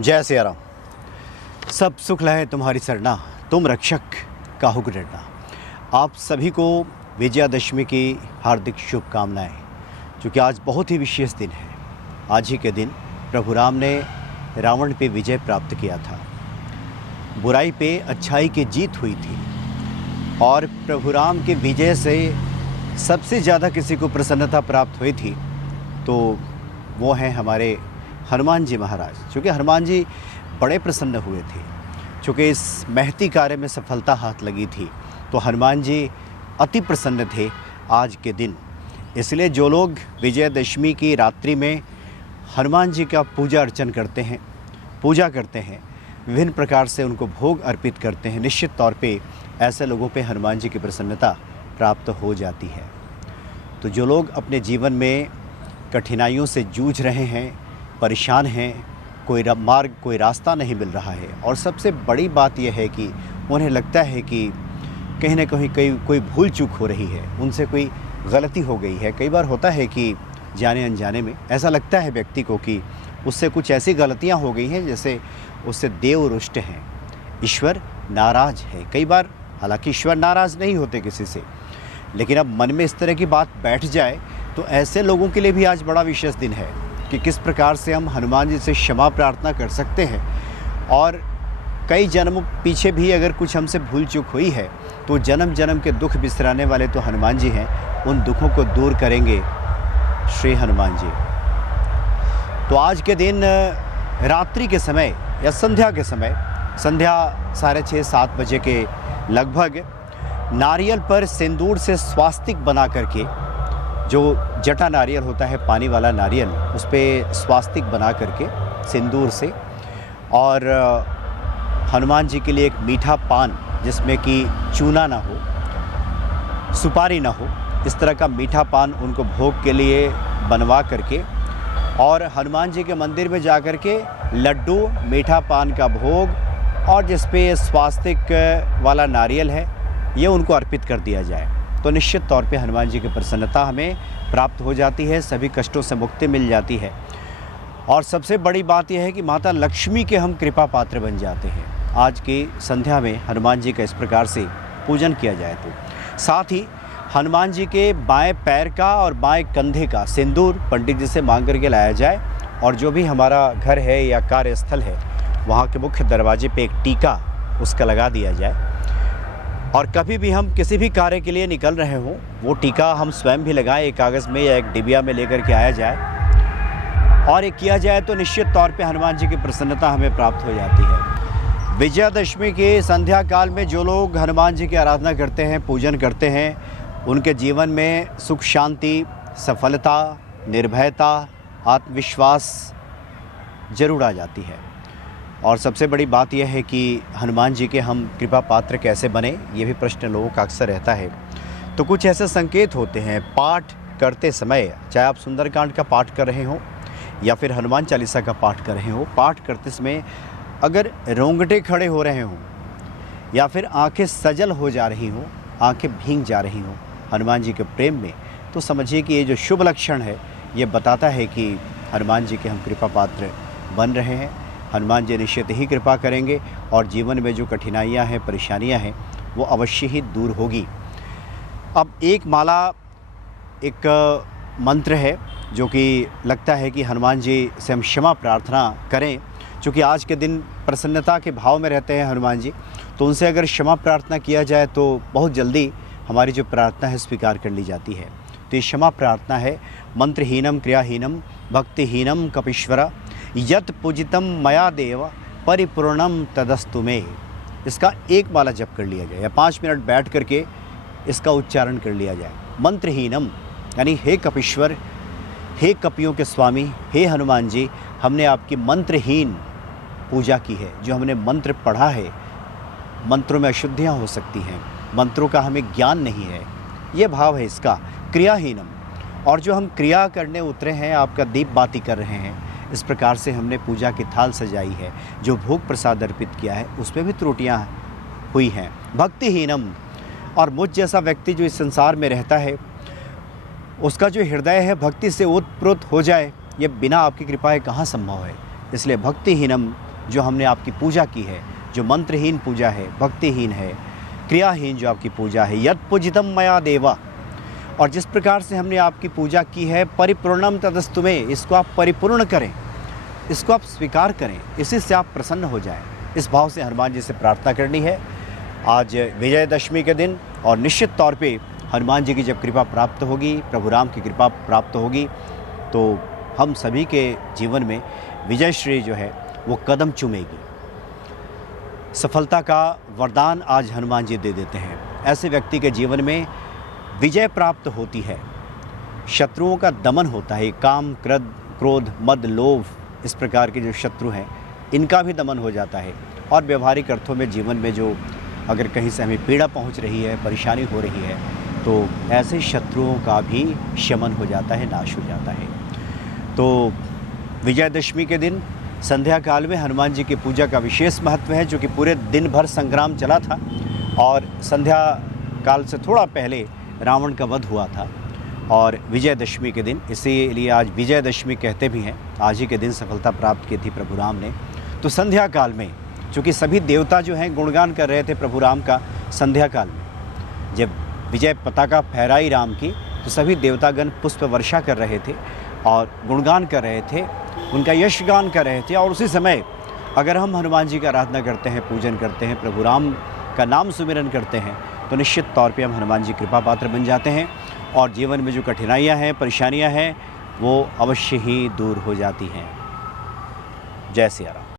जय सिया राम। सब सुख लहे तुम्हारी सरना, तुम रक्षक काहू को डरना। आप सभी को विजयादशमी की हार्दिक शुभकामनाएं। क्योंकि आज बहुत ही विशेष दिन है। आज ही के दिन प्रभु राम ने रावण पे विजय प्राप्त किया था, बुराई पे अच्छाई की जीत हुई थी। और प्रभु राम के विजय से सबसे ज़्यादा किसी को प्रसन्नता प्राप्त हुई थी तो वो हैं हमारे हनुमान जी महाराज। क्योंकि हनुमान जी बड़े प्रसन्न हुए थे, क्योंकि इस महती कार्य में सफलता हाथ लगी थी। तो हनुमान जी अति प्रसन्न थे आज के दिन। इसलिए जो लोग विजयदशमी की रात्रि में हनुमान जी का पूजा अर्चन करते हैं, पूजा करते हैं, विभिन्न प्रकार से उनको भोग अर्पित करते हैं, निश्चित तौर पे ऐसे लोगों पे हनुमान जी की प्रसन्नता प्राप्त हो जाती है। तो जो लोग अपने जीवन में कठिनाइयों से जूझ रहे हैं, परेशान हैं, कोई मार्ग, कोई रास्ता नहीं मिल रहा है, और सबसे बड़ी बात यह है कि उन्हें लगता है कि कहीं ना कहीं कोई भूल चूक हो रही है, उनसे कोई गलती हो गई है। कई बार होता है कि जाने अनजाने में ऐसा लगता है व्यक्ति को कि उससे कुछ ऐसी गलतियां हो गई हैं जैसे उससे देव रुष्ट हैं, ईश्वर नाराज़ है। कई बार हालांकि ईश्वर नाराज़ नहीं होते किसी से, लेकिन अब मन में इस तरह की बात बैठ जाए तो ऐसे लोगों के लिए भी आज बड़ा विशेष दिन है कि किस प्रकार से हम हनुमान जी से क्षमा प्रार्थना कर सकते हैं। और कई जन्म पीछे भी अगर कुछ हमसे भूल चूक हुई है तो जन्म जन्म के दुख बिसराने वाले तो हनुमान जी हैं, उन दुखों को दूर करेंगे श्री हनुमान जी। तो आज के दिन रात्रि के समय या संध्या के समय, संध्या 6:30-7 बजे के लगभग नारियल पर सिंदूर से स्वास्तिक बना करके, जो जटा नारियल होता है, पानी वाला नारियल, उस पर स्वास्तिक बना करके सिंदूर से, और हनुमान जी के लिए एक मीठा पान जिसमें कि चूना ना हो, सुपारी ना हो, इस तरह का मीठा पान उनको भोग के लिए बनवा करके, और हनुमान जी के मंदिर में जा कर के लड्डू, मीठा पान का भोग और जिस पे स्वास्तिक वाला नारियल है, ये उनको अर्पित कर दिया जाए तो निश्चित तौर पे हनुमान जी की प्रसन्नता हमें प्राप्त हो जाती है, सभी कष्टों से मुक्ति मिल जाती है। और सबसे बड़ी बात यह है कि माता लक्ष्मी के हम कृपा पात्र बन जाते हैं। आज की संध्या में हनुमान जी का इस प्रकार से पूजन किया जाए तो साथ ही हनुमान जी के बाएं पैर का और बाएं कंधे का सिंदूर पंडित जी से मांग करके लाया जाए, और जो भी हमारा घर है या कार्यस्थल है वहाँ के मुख्य दरवाजे पे एक टीका उसका लगा दिया जाए। और कभी भी हम किसी भी कार्य के लिए निकल रहे हों, वो टीका हम स्वयं भी लगाएं, एक कागज़ में या एक डिबिया में लेकर के आया जाए और ये किया जाए तो निश्चित तौर पे हनुमान जी की प्रसन्नता हमें प्राप्त हो जाती है। विजयादशमी के संध्या काल में जो लोग हनुमान जी की आराधना करते हैं, पूजन करते हैं, उनके जीवन में सुख, शांति, सफलता, निर्भयता, आत्मविश्वास जरूर आ जाती है। और सबसे बड़ी बात यह है कि हनुमान जी के हम कृपा पात्र कैसे बने, ये भी प्रश्न लोगों का अक्सर रहता है। तो कुछ ऐसे संकेत होते हैं पाठ करते समय, चाहे आप सुंदरकांड का पाठ कर रहे हों या फिर हनुमान चालीसा का पाठ कर रहे हो, पाठ करते समय अगर रोंगटे खड़े हो रहे हों या फिर आंखें सजल हो जा रही हों, आंखें भींग जा रही हों हनुमान जी के प्रेम में, तो समझिए कि ये जो शुभ लक्षण है ये बताता है कि हनुमान जी के हम कृपा पात्र बन रहे हैं। हनुमान जी निश्चित ही कृपा करेंगे और जीवन में जो कठिनाइयाँ हैं, परेशानियाँ हैं, वो अवश्य ही दूर होगी। अब एक माला, एक मंत्र है जो कि लगता है कि हनुमान जी से हम क्षमा प्रार्थना करें, क्योंकि आज के दिन प्रसन्नता के भाव में रहते हैं हनुमान जी। तो उनसे अगर क्षमा प्रार्थना किया जाए तो बहुत जल्दी हमारी जो प्रार्थना है स्वीकार कर ली जाती है। तो ये क्षमा प्रार्थना है, मंत्रहीनम क्रियाहीनम भक्तिहीनम कपीश्वर यत पूजितम मया देव परिपूर्णम तदस्तु मे। इसका एक माला जप कर लिया जाए या 5 मिनट बैठ करके इसका उच्चारण कर लिया जाए। मंत्रहीनम यानी हे कपीश्वर, हे कपियों के स्वामी, हे हनुमान जी, हमने आपकी मंत्रहीन पूजा की है। जो हमने मंत्र पढ़ा है, मंत्रों में अशुद्धियाँ हो सकती हैं, मंत्रों का हमें ज्ञान नहीं है, ये भाव है इसका। क्रियाहीनम, और जो हम क्रिया करने उतरे हैं, आपका दीप बाती कर रहे हैं, इस प्रकार से हमने पूजा की थाल सजाई है, जो भोग प्रसाद अर्पित किया है उसमें भी त्रुटियां हुई हैं। भक्तिहीनम, और मुझ जैसा व्यक्ति जो इस संसार में रहता है उसका जो हृदय है भक्ति से ओतप्रोत हो जाए, ये बिना आपकी कृपा के कहाँ संभव है। इसलिए भक्तिहीनम जो हमने आपकी पूजा की है, जो मंत्रहीन पूजा है, भक्तिहीन है, क्रियाहीन जो आपकी पूजा है, यत् पूजितम मया देवा, और जिस प्रकार से हमने आपकी पूजा की है, परिपूर्णम तदस्तु में, इसको आप परिपूर्ण करें, इसको आप स्वीकार करें, इसी से आप प्रसन्न हो जाएं। इस भाव से हनुमान जी से प्रार्थना करनी है। आज विजयदशमी के दिन, और निश्चित तौर पे हनुमान जी की जब कृपा प्राप्त होगी, प्रभु राम की कृपा प्राप्त होगी, तो हम सभी के जीवन में विजय श्री जो है वो कदम चूमेगी। सफलता का वरदान आज हनुमान जी दे देते हैं। ऐसे व्यक्ति के जीवन में विजय प्राप्त होती है, शत्रुओं का दमन होता है। काम, क्रोध, मद, लोभ, इस प्रकार के जो शत्रु हैं इनका भी दमन हो जाता है। और व्यवहारिक अर्थों में जीवन में जो अगर कहीं से हमें पीड़ा पहुंच रही है, परेशानी हो रही है, तो ऐसे शत्रुओं का भी शमन हो जाता है, नाश हो जाता है। तो विजयदशमी के दिन संध्या काल में हनुमान जी की पूजा का विशेष महत्व है, जो कि पूरे दिन भर संग्राम चला था और संध्या काल से थोड़ा पहले रावण का वध हुआ था। और विजयदशमी के दिन, इसीलिए आज विजयदशमी कहते भी हैं, आज ही के दिन सफलता प्राप्त की थी प्रभु राम ने। तो संध्या काल में चूँकि सभी देवता जो हैं गुणगान कर रहे थे प्रभु राम का, संध्या काल में जब विजय पताका फहराई राम की, तो सभी देवतागण पुष्प वर्षा कर रहे थे और गुणगान कर रहे थे, उनका यशगान कर रहे थे। और उसी समय अगर हम हनुमान जी का आराधना करते हैं, पूजन करते हैं, प्रभु राम का नाम सुमिरन करते हैं, तो निश्चित तौर पे हम हनुमान जी कृपा पात्र बन जाते हैं और जीवन में जो कठिनाइयाँ हैं, परेशानियाँ हैं, वो अवश्य ही दूर हो जाती हैं। जय सिया राम।